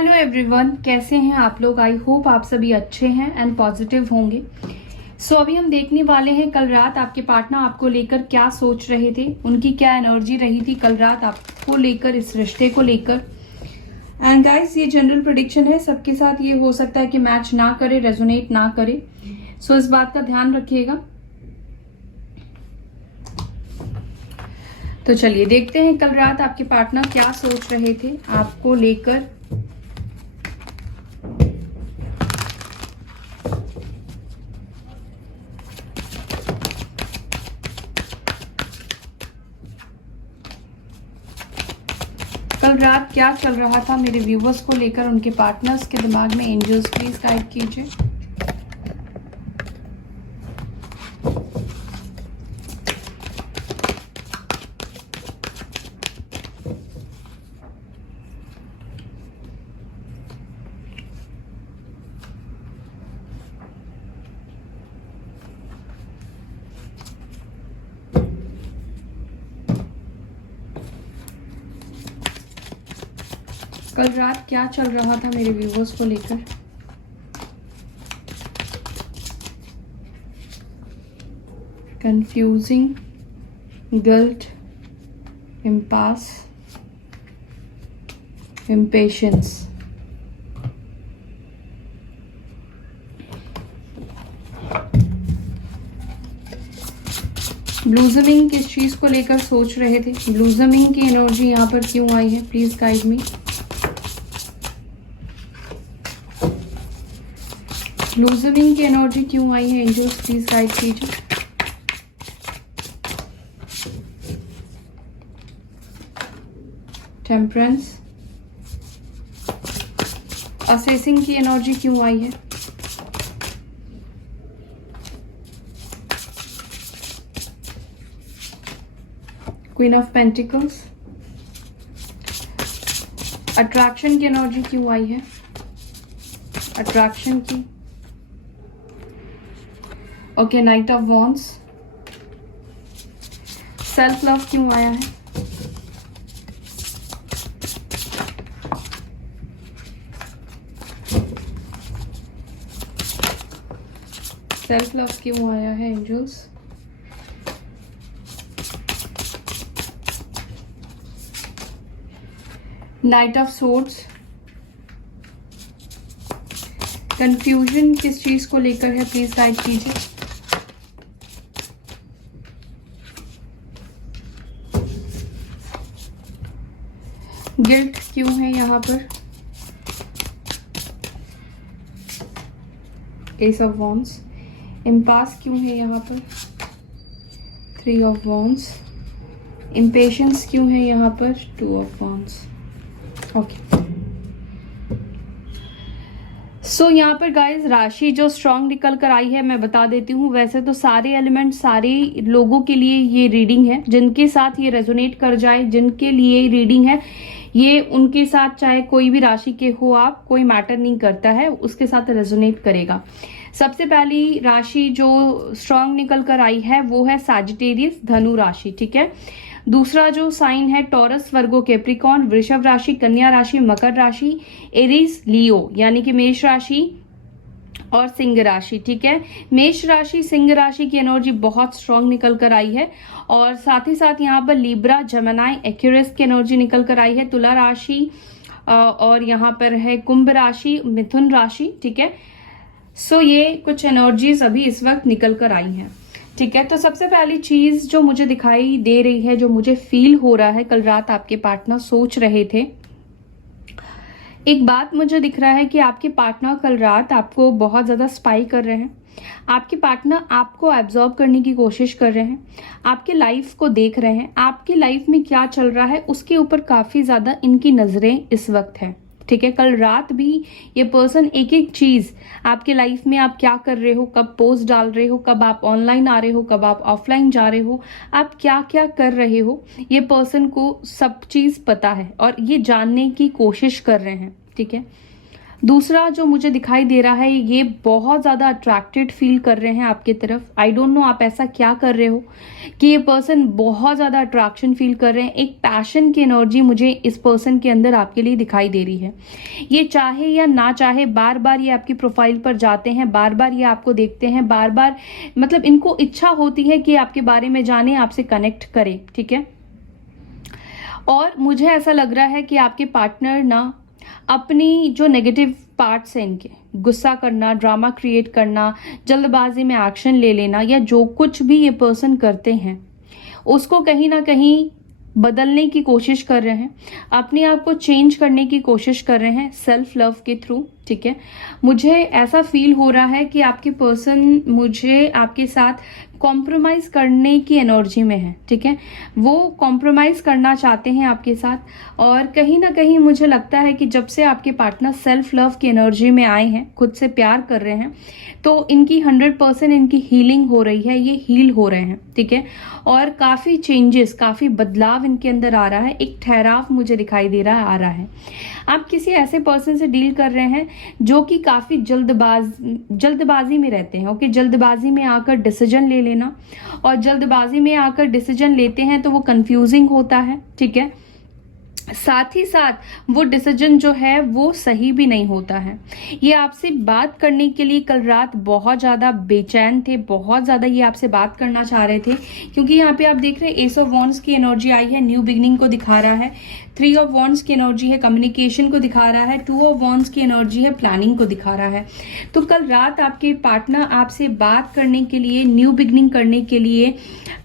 Hello everyone, कैसे हैं आप लोग। आई होप आप सभी अच्छे हैं एंड पॉजिटिव होंगे। सो अभी हम देखने वाले हैं कल रात आपके पार्टनर आपको लेकर क्या सोच रहे थे, उनकी क्या एनर्जी रही थी कल रात आपको लेकर, इस रिश्ते को लेकर। एंड गाइस, ये जनरल प्रेडिक्शन है, सबके साथ ये हो सकता है कि मैच ना करे, रेजोनेट ना करे। सो इस बात का ध्यान रखिएगा। तो चलिए देखते हैं कल रात आपके पार्टनर क्या सोच रहे थे आपको लेकर। कल रात क्या चल रहा था मेरे व्यूवर्स को लेकर, उनके पार्टनर्स के दिमाग में। एंजल्स प्लीज गाइड कीजिए। कल रात क्या चल रहा था मेरे व्यूवर्स को लेकर। कंफ्यूजिंग, गिल्ट, इम्पास, इम्पेशंस। ब्लूजमिंग किस चीज को लेकर सोच रहे थे, ब्लूजमिंग की एनर्जी यहाँ पर क्यों आई है, प्लीज गाइड मी। ब्लूजमिंग की एनर्जी क्यों आई है, एंजल्स प्लीज गाइड कीजिए। टेम्परेंस, असेसिंग की एनर्जी क्यों आई है। क्वीन ऑफ पेंटिकल्स, अट्रैक्शन की एनर्जी क्यों आई है, अट्रैक्शन की। Okay, knight of wands, self love क्यों आया है, सेल्फ लव क्यों आया है angels. Knight of swords, confusion किस चीज को लेकर है, प्लीज गाइड कीजिए। गिल्ट क्यों है यहाँ पर, एस ऑफ वॉन्ड्स। इम्पास क्यों है यहाँ पर, 3 ऑफ वॉन्ड्स। इम्पेशंस क्यों है यहाँ पर, 2 ऑफ वॉन्ड्स। ओके, सो यहाँ पर गाइज राशि जो स्ट्रांग निकल कर आई है मैं बता देती हूँ। वैसे तो सारे एलिमेंट सारे लोगों के लिए ये रीडिंग है, जिनके साथ ये रेजोनेट कर जाए, जिनके लिए रीडिंग है ये, उनके साथ चाहे कोई भी राशि के हो आप, कोई मैटर नहीं करता है, उसके साथ रेजोनेट करेगा। सबसे पहली राशि जो स्ट्रांग निकल कर आई है वो है सैजिटेरियस, धनु राशि, ठीक है। दूसरा जो साइन है टॉरस, वर्गो, कैप्रिकॉर्न, वृषभ राशि, कन्या राशि, मकर राशि, एरीज, लियो यानी कि मेष राशि और सिंह राशि, ठीक है। मेष राशि, सिंह राशि की एनर्जी बहुत स्ट्रांग निकल कर आई है और साथ ही साथ यहाँ पर लिब्रा, जेमिनी, एक्यूरियस की एनर्जी निकल कर आई है। तुला राशि और यहाँ पर है कुंभ राशि, मिथुन राशि, ठीक है। सो ये कुछ एनर्जीज अभी इस वक्त निकल कर आई हैं, ठीक है। तो सबसे पहली चीज जो मुझे दिखाई दे रही है, जो मुझे फील हो रहा है कल रात आपके पार्टनर सोच रहे थे, एक बात मुझे दिख रहा है कि आपके पार्टनर कल रात आपको बहुत ज्यादा स्पाई कर रहे हैं। आपके पार्टनर आपको एब्जॉर्ब करने की कोशिश कर रहे हैं, आपके लाइफ को देख रहे हैं, आपकी लाइफ में क्या चल रहा है उसके ऊपर काफी ज्यादा इनकी नजरें इस वक्त है, ठीक है। कल रात भी ये पर्सन एक एक चीज आपके लाइफ में, आप क्या कर रहे हो, कब पोस्ट डाल रहे हो, कब आप ऑनलाइन आ रहे हो, कब आप ऑफलाइन जा रहे हो, आप क्या क्या कर रहे हो, ये पर्सन को सब चीज पता है और ये जानने की कोशिश कर रहे हैं, ठीक है। दूसरा जो मुझे दिखाई दे रहा है, ये बहुत ज़्यादा अट्रैक्टेड फील कर रहे हैं आपकी तरफ। आई डोंट नो आप ऐसा क्या कर रहे हो कि ये पर्सन बहुत ज़्यादा अट्रैक्शन फील कर रहे हैं। एक पैशन की एनर्जी मुझे इस पर्सन के अंदर आपके लिए दिखाई दे रही है। ये चाहे या ना चाहे बार बार ये आपकी प्रोफाइल पर जाते हैं, बार बार ये आपको देखते हैं, बार बार मतलब इनको इच्छा होती है कि आपके बारे में जाने, आपसे कनेक्ट करें, ठीक है। और मुझे ऐसा लग रहा है कि आपके पार्टनर ना अपनी जो नेगेटिव पार्ट्स हैं इनके, गुस्सा करना, ड्रामा क्रिएट करना, जल्दबाजी में एक्शन ले लेना, या जो कुछ भी ये पर्सन करते हैं उसको कहीं ना कहीं बदलने की कोशिश कर रहे हैं, अपने आप को चेंज करने की कोशिश कर रहे हैं सेल्फ लव के थ्रू, ठीक है। मुझे ऐसा फील हो रहा है कि आपके पर्सन मुझे आपके साथ कॉम्प्रोमाइज करने की एनर्जी में है, ठीक है। वो कॉम्प्रोमाइज करना चाहते हैं आपके साथ, और कहीं ना कहीं मुझे लगता है कि जब से आपके पार्टनर सेल्फ लव की एनर्जी में आए हैं, खुद से प्यार कर रहे हैं, तो इनकी 100% इनकी हीलिंग हो रही है, ये हील हो रहे हैं, ठीक है। और काफ़ी चेंजेस, काफ़ी बदलाव इनके अंदर आ रहा है, एक ठहराव मुझे दिखाई दे रहा आ रहा है। आप किसी ऐसे पर्सन से डील कर रहे हैं जो कि काफ़ी जल्दबाजी में रहते हैं, ओके। जल्दबाजी में आकर डिसीजन ले लेना, और जल्दबाजी में आकर डिसीजन लेते हैं तो वो कंफ्यूजिंग होता है, ठीक है। साथ ही साथ वो डिसीजन जो है वो सही भी नहीं होता है। ये आपसे बात करने के लिए कल रात बहुत ज़्यादा बेचैन थे, बहुत ज़्यादा ये आपसे बात करना चाह रहे थे, क्योंकि यहाँ पे आप देख रहे हैं एस ऑफ वॉन्ड्स की एनर्जी आई है, न्यू बिगनिंग को दिखा रहा है। 3 ऑफ वॉन्ड्स की एनर्जी है, कम्युनिकेशन को दिखा रहा है। 2 ऑफ वॉन्ड्स की एनर्जी है, प्लानिंग को दिखा रहा है। तो कल रात आपके पार्टनर आपसे बात करने के लिए, न्यू बिगनिंग करने के लिए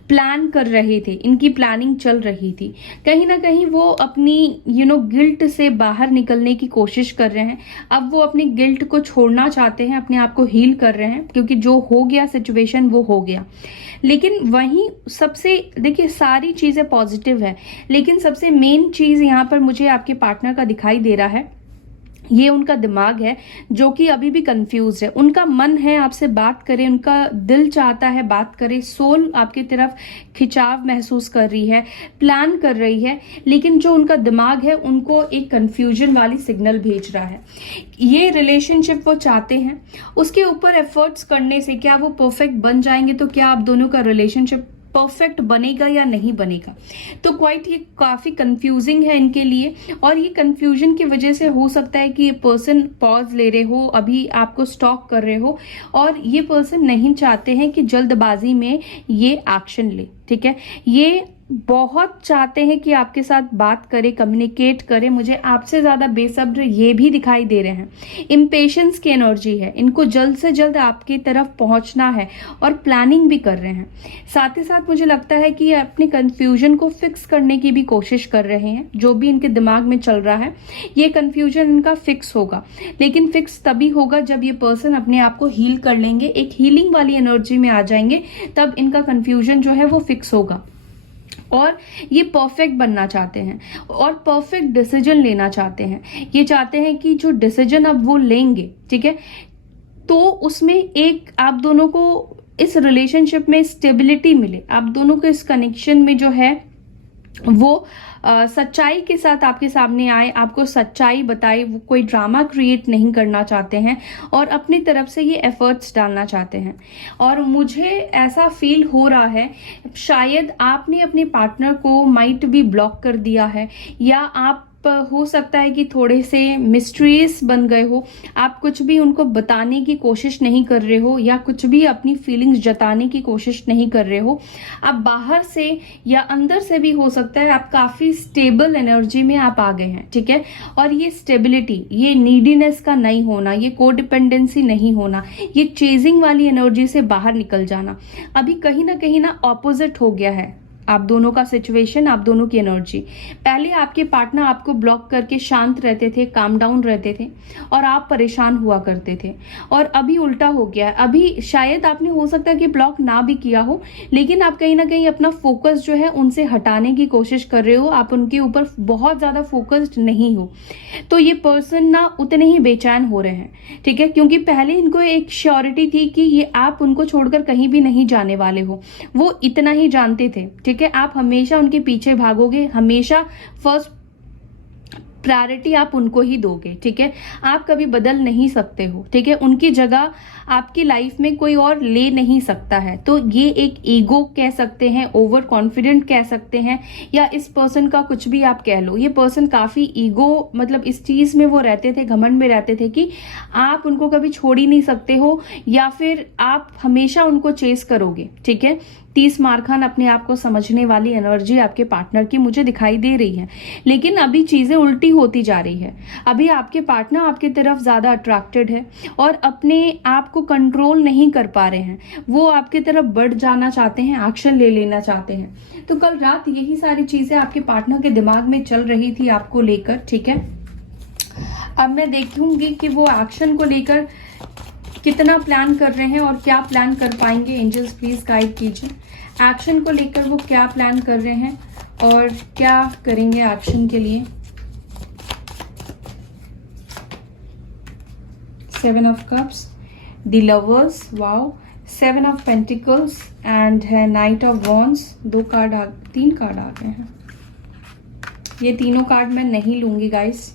प्लान कर रहे थे, इनकी प्लानिंग चल रही थी। कहीं ना कहीं वो अपनी गिल्ट से बाहर निकलने की कोशिश कर रहे हैं। अब वो अपनी गिल्ट को छोड़ना चाहते हैं, अपने आप को हील कर रहे हैं, क्योंकि जो हो गया सिचुएशन वो हो गया। लेकिन वहीं सबसे, देखिए सारी चीज़ें पॉजिटिव है, लेकिन सबसे मेन चीज़ यहाँ पर मुझे आपके पार्टनर का दिखाई दे रहा है, ये उनका दिमाग है जो कि अभी भी कंफ्यूज है। उनका मन है आपसे बात करे, उनका दिल चाहता है बात करे, सोल आपकी तरफ खिंचाव महसूस कर रही है, प्लान कर रही है, लेकिन जो उनका दिमाग है उनको एक कंफ्यूजन वाली सिग्नल भेज रहा है। ये रिलेशनशिप वो चाहते हैं, उसके ऊपर एफर्ट्स करने से क्या वो परफेक्ट बन जाएंगे, तो क्या आप दोनों का रिलेशनशिप परफेक्ट बनेगा या नहीं बनेगा। तो क्वाइट ये काफ़ी कंफ्यूजिंग है इनके लिए, और ये कंफ्यूजन की वजह से हो सकता है कि ये पर्सन पॉज ले रहे हो, अभी आपको स्टॉक कर रहे हो, और ये पर्सन नहीं चाहते हैं कि जल्दबाजी में ये एक्शन ले, ठीक है। ये बहुत चाहते हैं कि आपके साथ बात करे, कम्युनिकेट करे। मुझे आपसे ज़्यादा बेसब्र ये भी दिखाई दे रहे हैं। इम्पेशेंस की एनर्जी है, इनको जल्द से जल्द आपकी तरफ पहुंचना है, और प्लानिंग भी कर रहे हैं। साथ ही साथ मुझे लगता है कि ये अपने कन्फ्यूजन को फिक्स करने की भी कोशिश कर रहे हैं। जो भी इनके दिमाग में चल रहा है, ये कन्फ्यूजन इनका फिक्स होगा, लेकिन फिक्स तभी होगा जब ये पर्सन अपने आप को हील कर लेंगे, एक हीलिंग वाली एनर्जी में आ जाएंगे, तब इनका कन्फ्यूजन जो है वो फिक्स होगा। और ये परफेक्ट बनना चाहते हैं, और परफेक्ट डिसीजन लेना चाहते हैं। ये चाहते हैं कि जो डिसीजन अब वो लेंगे, ठीक है, तो उसमें एक आप दोनों को इस रिलेशनशिप में स्टेबिलिटी मिले, आप दोनों को इस कनेक्शन में जो है वो सच्चाई के साथ आपके सामने आए, आपको सच्चाई बताए। वो कोई ड्रामा क्रिएट नहीं करना चाहते हैं, और अपनी तरफ से ये एफर्ट्स डालना चाहते हैं। और मुझे ऐसा फील हो रहा है शायद आपने अपने पार्टनर को माइट भी ब्लॉक कर दिया है, या आप हो सकता है कि थोड़े से मिस्ट्रियस बन गए हो, आप कुछ भी उनको बताने की कोशिश नहीं कर रहे हो, या कुछ भी अपनी फीलिंग्स जताने की कोशिश नहीं कर रहे हो। आप बाहर से या अंदर से भी हो सकता है, आप काफी स्टेबल एनर्जी में आप आ गए हैं, ठीक है। और ये स्टेबिलिटी, ये नीडीनेस का नहीं होना, ये कोडिपेंडेंसी नहीं होना, ये चेजिंग वाली एनर्जी से बाहर निकल जाना, अभी कहीं ना ऑपोजिट हो गया है। आप दोनों का सिचुएशन, आप दोनों की एनर्जी, पहले आपके पार्टनर आपको ब्लॉक करके शांत रहते थे, काम डाउन रहते थे, और आप परेशान हुआ करते थे, और अभी उल्टा हो गया है। अभी शायद आपने हो सकता है कि ब्लॉक ना भी किया हो, लेकिन आप कहीं ना कहीं अपना फोकस जो है उनसे हटाने की कोशिश कर रहे हो, आप उनके ऊपर बहुत ज़्यादा फोकस्ड नहीं हो। तो ये पर्सन ना उतने ही बेचैन हो रहे हैं, ठीक है, क्योंकि पहले इनको एक श्योरिटी थी कि ये आप उनको छोड़कर कहीं भी नहीं जाने वाले हो, वो इतना ही जानते थे, ठीक है। आप हमेशा उनके पीछे भागोगे, हमेशा फर्स्ट प्रायोरिटी आप उनको ही दोगे, ठीक है। आप कभी बदल नहीं सकते हो, ठीक है। उनकी जगह आपकी लाइफ में कोई और ले नहीं सकता है। तो ये एक ईगो कह सकते हैं, ओवर कॉन्फिडेंट कह सकते हैं, या इस पर्सन का कुछ भी आप कह लो। ये पर्सन काफी ईगो मतलब इस चीज में वो रहते थे, घमंड में रहते थे कि आप उनको कभी छोड़ ही नहीं सकते हो, या फिर आप हमेशा उनको चेस करोगे, ठीक है। 30 मारखान अपने आप को समझने वाली एनर्जी आपके पार्टनर की मुझे दिखाई दे रही है। लेकिन अभी चीजें उल्टी होती जा रही है। अभी आपके पार्टनर आपकी तरफ ज्यादा अट्रैक्टेड है और अपने आप को कंट्रोल नहीं कर पा रहे हैं। वो आपकी तरफ बढ़ जाना चाहते हैं, एक्शन ले लेना चाहते हैं। तो कल रात यही सारी चीजें आपके पार्टनर के दिमाग में चल रही थी आपको लेकर, ठीक है। अब मैं देखूंगी कि वो एक्शन को लेकर कितना प्लान कर रहे हैं और क्या प्लान कर पाएंगे। एंजल्स प्लीज गाइड कीजिए, एक्शन को लेकर वो क्या प्लान कर रहे हैं और क्या करेंगे एक्शन के लिए। 7 of cups, the lovers, wow, 7 of pentacles and है नाइट ऑफ वॉन्ड्स। 3 कार्ड आ गए हैं। ये तीनों कार्ड मैं नहीं लूंगी गाइस।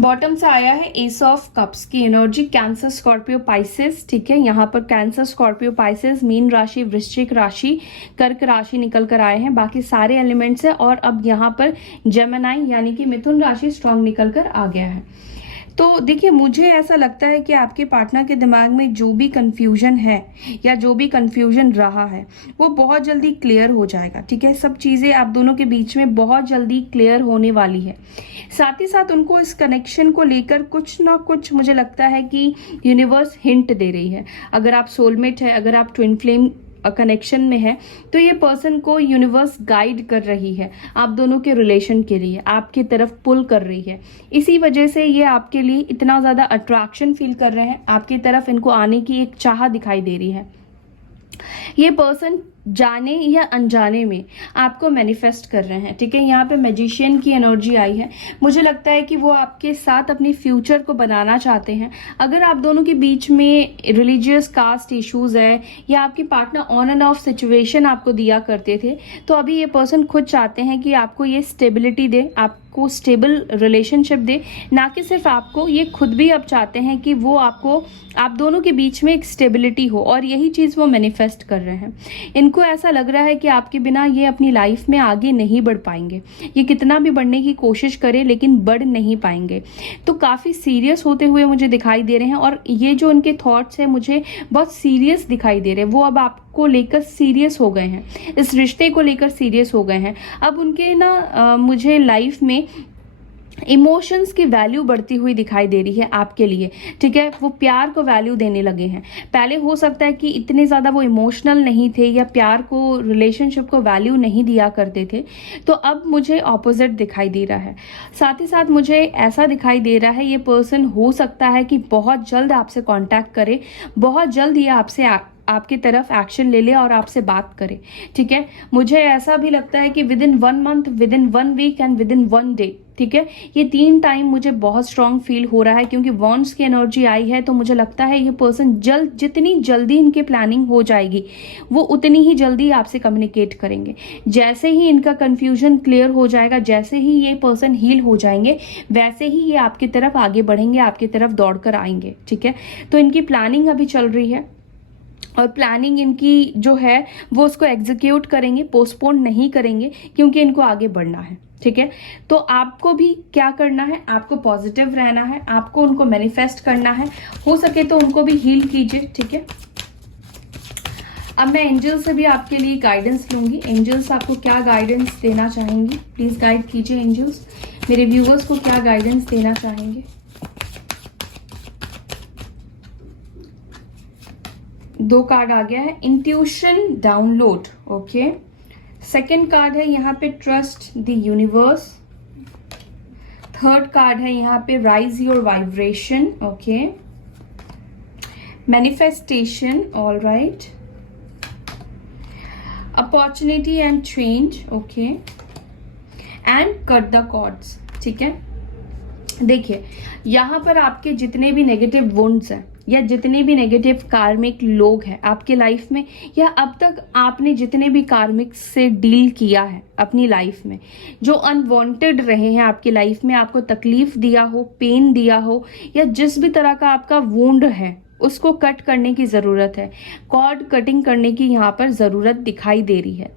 बॉटम से आया है एस ऑफ कप्स की एनर्जी, कैंसर, स्कॉर्पियो, पाइसेस, ठीक है। यहाँ पर कैंसर, स्कॉर्पियो, पाइसेस, मीन राशि, वृश्चिक राशि, कर्क राशि निकल कर आए हैं। बाकी सारे एलिमेंट्स है। और अब यहाँ पर जेमिनी यानी कि मिथुन राशि स्ट्रांग निकल कर आ गया है। तो देखिए, मुझे ऐसा लगता है कि आपके पार्टनर के दिमाग में जो भी कंफ्यूजन है या जो भी कंफ्यूजन रहा है वो बहुत जल्दी क्लियर हो जाएगा, ठीक है। सब चीज़ें आप दोनों के बीच में बहुत जल्दी क्लियर होने वाली है। साथ ही साथ उनको इस कनेक्शन को लेकर कुछ ना कुछ मुझे लगता है कि यूनिवर्स हिंट दे रही है। अगर आप सोलमेट है, अगर आप ट्विन फ्लेम कनेक्शन में है, तो ये पर्सन को यूनिवर्स गाइड कर रही है आप दोनों के रिलेशन के लिए, आपकी तरफ पुल कर रही है। इसी वजह से ये आपके लिए इतना ज़्यादा अट्रैक्शन फील कर रहे हैं, आपकी तरफ इनको आने की एक चाह दिखाई दे रही है। ये पर्सन जाने या अनजाने में आपको मैनिफेस्ट कर रहे हैं, ठीक है। यहाँ पे मैजिशियन की एनर्जी आई है। मुझे लगता है कि वो आपके साथ अपने फ्यूचर को बनाना चाहते हैं। अगर आप दोनों के बीच में रिलीजियस कास्ट इश्यूज है या आपकी partner on end of situation आपको दिया करते थे, तो अभी ये पर्सन खुद चाहते हैं कि आपको ये स्टेबिलिटी दे, आपको स्टेबल रिलेशनशिप दे। ना कि सिर्फ आपको, ये खुद भी अब चाहते हैं कि वो आपको, आप दोनों के बीच में एक स्टेबिलिटी हो, और यही चीज़ वो मैनिफेस्ट कर रहे हैं। इनको ऐसा लग रहा है कि आपके बिना ये अपनी लाइफ में आगे नहीं बढ़ पाएंगे। ये कितना भी बढ़ने की कोशिश करें लेकिन बढ़ नहीं पाएंगे। तो काफ़ी सीरियस होते हुए मुझे दिखाई दे रहे हैं, और ये जो उनके थॉट्स हैं मुझे बहुत सीरियस दिखाई दे रहे हैं। वो अब आपको लेकर सीरियस हो गए हैं, इस रिश्ते को लेकर सीरियस हो गए हैं। अब उनके ना मुझे लाइफ में इमोशंस की वैल्यू बढ़ती हुई दिखाई दे रही है आपके लिए, ठीक है। वो प्यार को वैल्यू देने लगे हैं। पहले हो सकता है कि इतने ज़्यादा वो इमोशनल नहीं थे या प्यार को, रिलेशनशिप को वैल्यू नहीं दिया करते थे, तो अब मुझे ऑपोजिट दिखाई दे रहा है। साथ ही साथ मुझे ऐसा दिखाई दे रहा है ये पर्सन हो सकता है कि बहुत जल्द आपसे कांटेक्ट करे, बहुत जल्द ये आपसे आपकी तरफ एक्शन ले ले और आपसे बात करे, ठीक है। मुझे ऐसा भी लगता है कि within 1 month, within 1 week and within 1 day, ठीक है। ये 3 टाइम मुझे बहुत स्ट्रांग फील हो रहा है, क्योंकि वॉन्ड्स की एनर्जी आई है। तो मुझे लगता है ये पर्सन जितनी जल्दी इनकी प्लानिंग हो जाएगी वो उतनी ही जल्दी आपसे कम्युनिकेट करेंगे। जैसे ही इनका कंफ्यूजन क्लियर हो जाएगा, जैसे ही ये पर्सन हील हो जाएंगे, वैसे ही ये आपकी तरफ आगे बढ़ेंगे, आपकी तरफ दौड़ कर आएंगे, ठीक है। तो इनकी प्लानिंग अभी चल रही है, और प्लानिंग इनकी जो है वो उसको एग्जीक्यूट करेंगे, पोस्टपोन नहीं करेंगे, क्योंकि इनको आगे बढ़ना है, ठीक है। तो आपको भी क्या करना है, आपको पॉजिटिव रहना है, आपको उनको मैनिफेस्ट करना है, हो सके तो उनको भी हील कीजिए, ठीक है। अब मैं एंजल से भी आपके लिए गाइडेंस लूंगी। एंजल्स आपको क्या गाइडेंस देना चाहेंगी, प्लीज गाइड कीजिए। एंजल्स मेरे व्यूअर्स को क्या गाइडेंस देना चाहेंगे। 2 कार्ड आ गया है, intuition download, okay. Second card है यहाँ पे trust the universe. Third card है यहाँ पे raise your vibration, okay. Manifestation, all right. Opportunity and change, okay. And cut the cords, ठीक है। देखिए, यहाँ पर आपके जितने भी नेगेटिव वुंड्स हैं या जितने भी नेगेटिव कार्मिक लोग हैं आपके लाइफ में, या अब तक आपने जितने भी कार्मिक से डील किया है अपनी लाइफ में, जो अनवांटेड रहे हैं आपकी लाइफ में, आपको तकलीफ दिया हो, पेन दिया हो, या जिस भी तरह का आपका वुंड है उसको कट करने की ज़रूरत है। कॉर्ड कटिंग करने की यहाँ पर ज़रूरत दिखाई दे रही है।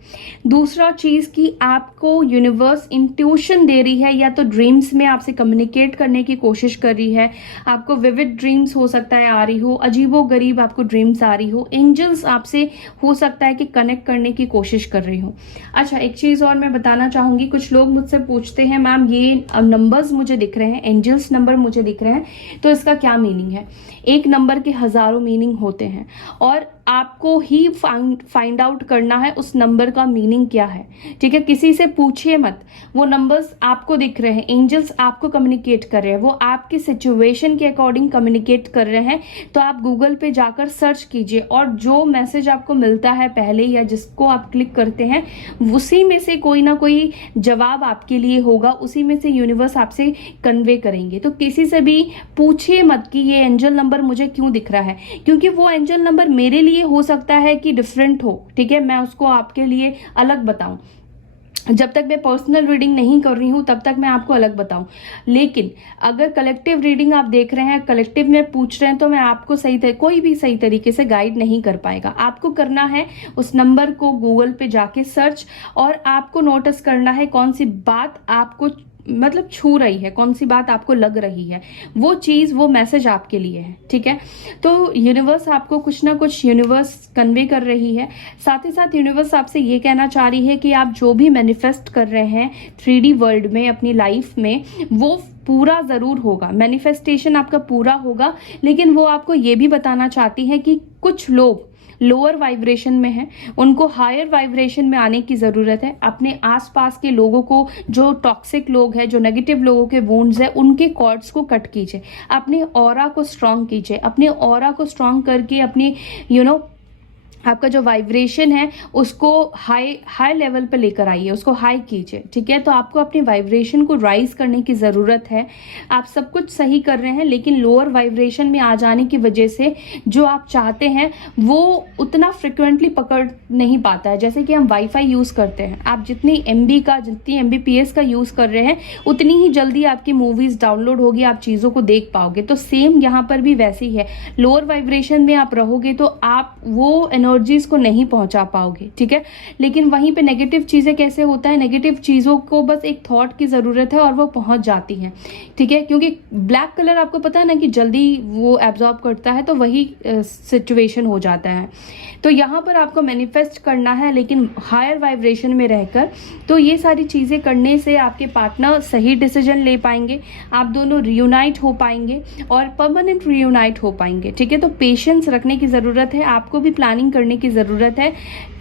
दूसरा चीज़ कि आपको यूनिवर्स इंट्यूशन दे रही है, या तो ड्रीम्स में आपसे कम्युनिकेट करने की कोशिश कर रही है। आपको विविड ड्रीम्स हो सकता है आ रही हो, अजीबो गरीब आपको ड्रीम्स आ रही हो, एंजल्स आपसे हो सकता है कि कनेक्ट करने की कोशिश कर रही हो। अच्छा, एक चीज़ और मैं बताना चाहूँगी, कुछ लोग मुझसे पूछते हैं मैम ये नंबर्स मुझे दिख रहे हैं, एंजल्स नंबर मुझे दिख रहे हैं, तो इसका क्या मीनिंग है? एक नंबर के हजारों मीनिंग होते हैं और आपको ही फाइंड आउट करना है उस नंबर का मीनिंग क्या है। ठीक है, किसी से पूछिए मत। वो नंबर्स आपको दिख रहे हैं, एंजल्स आपको कम्युनिकेट कर रहे हैं, वो आपकी सिचुएशन के अकॉर्डिंग कम्युनिकेट कर रहे हैं। तो आप गूगल पे जाकर सर्च कीजिए और जो मैसेज आपको मिलता है पहले या जिसको आप क्लिक करते हैं, उसी में से कोई ना कोई जवाब आपके लिए होगा, उसी में से यूनिवर्स आपसे कन्वे करेंगे। तो किसी से भी पूछिए मत कि ये एंजल नंबर मुझे क्यों दिख रहा है, क्योंकि वो एंजल नंबर मेरे लिए हो सकता है कि डिफरेंट हो। ठीक है, मैं उसको आपके लिए अलग बताऊं। जब तक मैं पर्सनल रीडिंग नहीं कर रही हूं तब तक मैं आपको अलग बताऊं, लेकिन अगर कलेक्टिव रीडिंग आप देख रहे हैं, कलेक्टिव में पूछ रहे हैं, तो मैं आपको कोई भी सही तरीके से गाइड नहीं कर पाएगा। आपको करना है उस नंबर को गूगल पे जाके सर्च, और आपको नोटिस करना है कौन सी बात आपको मतलब छू रही है, कौन सी बात आपको लग रही है, वो चीज, वो मैसेज आपके लिए है। ठीक है, तो यूनिवर्स आपको कुछ ना कुछ यूनिवर्स कन्वे कर रही है। साथ ही साथ यूनिवर्स आपसे ये कहना चाह रही है कि आप जो भी मैनिफेस्ट कर रहे हैं 3D वर्ल्ड में अपनी लाइफ में, वो पूरा जरूर होगा, मैनिफेस्टेशन आपका पूरा होगा। लेकिन वो आपको ये भी बताना चाहती है कि कुछ लोग लोअर वाइब्रेशन में हैं, उनको हायर वाइब्रेशन में आने की जरूरत है। अपने आसपास के लोगों को, जो टॉक्सिक लोग हैं, जो नेगेटिव लोगों के वुंड्स है, उनके कॉर्ड्स को कट कीजिए, अपने ऑरा को स्ट्रांग कीजिए, अपने ऑरा को स्ट्रांग करके अपनी आपका जो वाइब्रेशन है उसको हाई लेवल पे लेकर आइए, उसको हाई कीजिए। ठीक है, तो आपको अपनी वाइब्रेशन को राइज करने की ज़रूरत है। आप सब कुछ सही कर रहे हैं, लेकिन लोअर वाइब्रेशन में आ जाने की वजह से जो आप चाहते हैं वो उतना फ्रिक्वेंटली पकड़ नहीं पाता है। जैसे कि हम वाईफाई यूज़ करते हैं, आप जितनी MBPS का यूज़ कर रहे हैं, उतनी ही जल्दी आपकी मूवीज़ डाउनलोड होगी, आप चीज़ों को देख पाओगे। तो सेम यहाँ पर भी वैसे ही है, लोअर वाइब्रेशन में आप रहोगे तो आप वो एनर्जीज को नहीं पहुंचा पाओगे। ठीक है, लेकिन वहीं पे नेगेटिव चीजें कैसे होता है, नेगेटिव चीजों को बस एक थॉट की जरूरत है और वो पहुंच जाती हैं। ठीक है, क्योंकि ब्लैक कलर आपको पता है ना कि जल्दी वो एब्जॉर्ब करता है, तो वही सिचुएशन हो जाता है। तो यहाँ पर आपको मैनिफेस्ट करना है, लेकिन हायर वाइब्रेशन में रहकर। तो ये सारी चीजें करने से आपके पार्टनर सही डिसीजन ले पाएंगे, आप दोनों रियूनाइट हो पाएंगे और परमानेंट रियूनाइट हो पाएंगे। ठीक है, तो पेशेंस रखने की जरूरत है, आपको भी प्लानिंग करने की ज़रूरत है,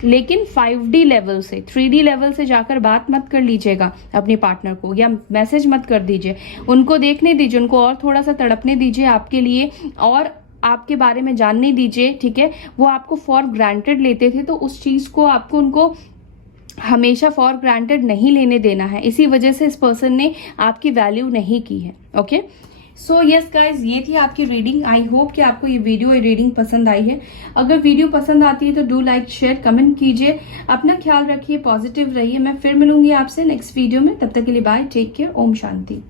लेकिन 5D लेवल से 3D लेवल से जाकर बात मत कर लीजिएगा अपने पार्टनर को, या मैसेज मत कर दीजिए, उनको देखने दीजिए, उनको और थोड़ा सा तड़पने दीजिए आपके लिए और आपके बारे में जानने दीजिए। ठीक है, वो आपको फॉर ग्रांटेड लेते थे, तो उस चीज़ को आपको उनको हमेशा फॉर ग्रांटेड नहीं लेने देना है। इसी वजह से इस पर्सन ने आपकी वैल्यू नहीं की है। ओके, सो यस गाइज, ये थी आपकी रीडिंग। आई होप कि आपको ये वीडियो, ये रीडिंग पसंद आई है। अगर वीडियो पसंद आती है तो डू लाइक, शेयर, कमेंट कीजिए। अपना ख्याल रखिए, पॉजिटिव रहिए। मैं फिर मिलूंगी आपसे नेक्स्ट वीडियो में, तब तक के लिए bye, take care, Om Shanti.